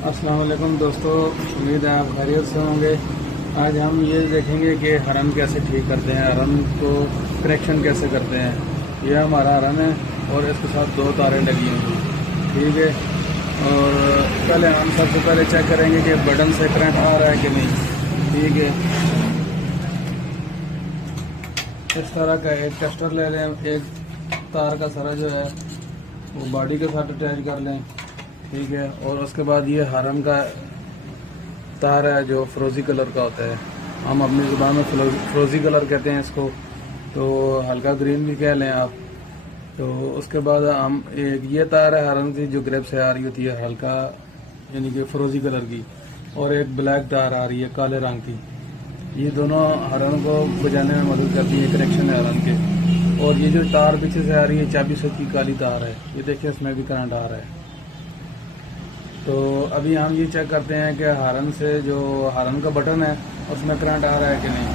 अस्सलाम वालेकुम दोस्तों, उम्मीद है आप खैरियत से होंगे। आज हम ये देखेंगे कि हरन कैसे ठीक करते हैं, हरन को कनेक्शन कैसे करते हैं। यह हमारा हरन है और इसके साथ 2 तारें लगी हुई, ठीक है। और पहले हम सबसे पहले चेक करेंगे कि बटन से करंट आ रहा है कि नहीं, ठीक है। इस तरह का एक टेस्टर ले लें, एक तार का सरा जो है वो बॉडी के साथ अटैच कर लें, ठीक है। और उसके बाद ये हरन का तार है जो फ्रोज़ी कलर का होता है, हम अपनी ज़ुबान में फ्रोज़ी कलर कहते हैं इसको, तो हल्का ग्रीन भी कह लें आप। तो उसके बाद हम एक ये तार है हरन की जो ग्रेप से आ रही होती है हल्का, यानी कि फ्रोज़ी कलर की, और एक ब्लैक तार आ रही है काले रंग की। ये दोनों हरन को बजाने में मदद करती है, कनेक्शन है हरन के। और ये जो तार पीछे से आ रही है 2400 की काली तार है, ये देखिए इसमें भी करंट आ रहा है। तो अभी हम ये चेक करते हैं कि हरन से जो हरन का बटन है उसमें करंट आ रहा है कि नहीं।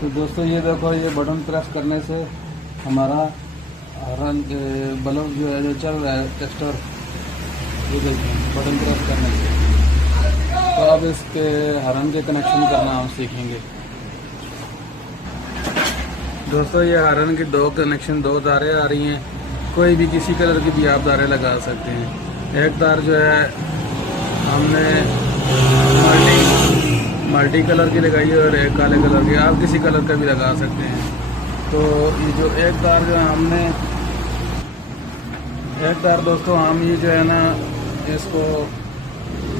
तो दोस्तों ये देखो, ये बटन प्रेस करने से हमारा हरन बल्ब जो है जो चल रहा है टेस्टर, ये देखिए बटन प्रेस करने से। तो अब इसके हरन के कनेक्शन करना हम सीखेंगे। दोस्तों ये हरन की 2 कनेक्शन 2 तारें आ रही हैं, कोई भी किसी कलर की भी आप तारें लगा सकते हैं। एक तार जो है हमने मल्टी कलर की लगाई है और एक काले कलर की, आप किसी कलर का भी लगा सकते हैं। तो ये जो एक तार जो है हमने एक तार दोस्तों हम ये जो है ना इसको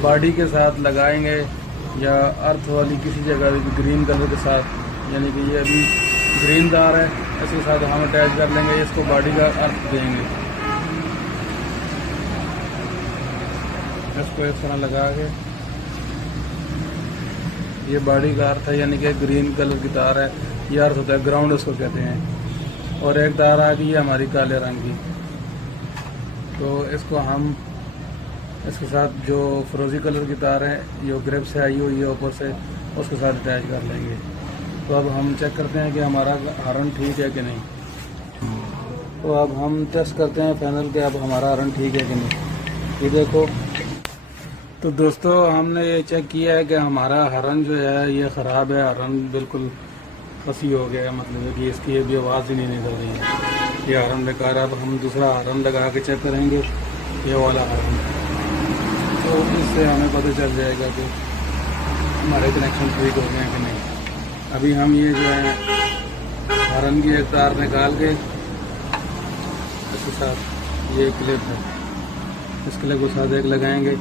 बॉडी के साथ लगाएंगे या अर्थ वाली किसी जगह ग्रीन कलर के साथ, यानी कि ये अभी ग्रीन तार है, इसके साथ हम अटैच कर लेंगे, इसको बॉडी का अर्थ देंगे। इसको इस तरह लगा के, ये बॉडी का अर्थ है, यानी कि ग्रीन कलर की तार है, ये अर्थ होता है ग्राउंड उसको कहते हैं। और एक तार आ गई है हमारी काले रंग की, तो इसको हम इसके साथ जो फ्रोज़ी कलर की तार है जो ग्रेप से आई हुई है ऊपर से, उसके साथ अटैच कर लेंगे। तो अब हम चेक करते हैं कि हमारा हरन ठीक है कि नहीं। तो अब हम टेस्ट करते हैं फाइनल के अब हमारा हरन ठीक है कि नहीं। ये देखो, तो दोस्तों हमने ये चेक किया है कि हमारा हरन जो है ये ख़राब है, हरन बिल्कुल फंसी हो गया है, मतलब है कि इसकी भी आवाज़ ही नहीं निकल रही है, ये हरन बेकार है। अब हम दूसरा हरन लगा के चेक करेंगे, ये वाला हरन, तो इससे हमें पता चल जाएगा कि हमारे कनेक्शन ठीक हो गए हैं कि नहीं। अभी हम ये जो है हरन की एक तार निकाल के इसके साथ ये क्लिप है, इस क्लिप को साथ एक लगाएंगे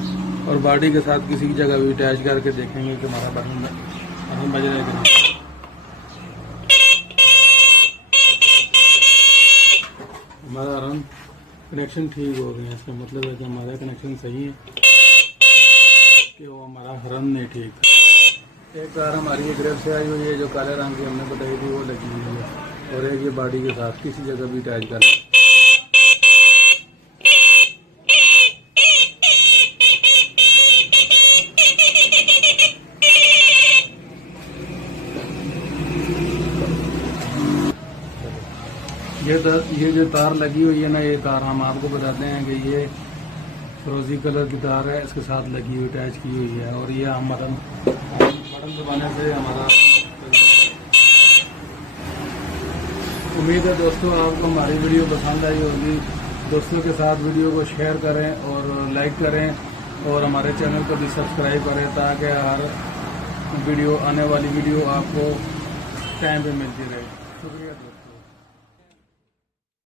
और बॉडी के साथ किसी की जगह भी अटैच करके देखेंगे कि हमारा बटन बज रहा है कि नहीं। हमारा हरन कनेक्शन ठीक हो गया, इसका मतलब है कि हमारा कनेक्शन सही है, कि वो हमारा हरन नहीं ठीक। एक तार हमारी ये ग्रेप से आई हुई है जो काले रंग की हमने बताई थी, वो लगी हुई है, और एक ये बॉडी के साथ किसी जगह भी अटैच कर। ये जो तार लगी हुई है ना, ये तार हम आपको बताते हैं कि ये फ्रोज़ी कलर की तार है, इसके साथ लगी हुई अटैच की हुई है। और ये हम बटन दबाने से हमारा, उम्मीद है दोस्तों आपको हमारी वीडियो पसंद आई होगी। दोस्तों के साथ वीडियो को शेयर करें और लाइक करें, और हमारे चैनल को भी सब्सक्राइब करें ताकि हर वीडियो आने वाली वीडियो आपको टाइम पे मिलती रहे। शुक्रिया दोस्तों।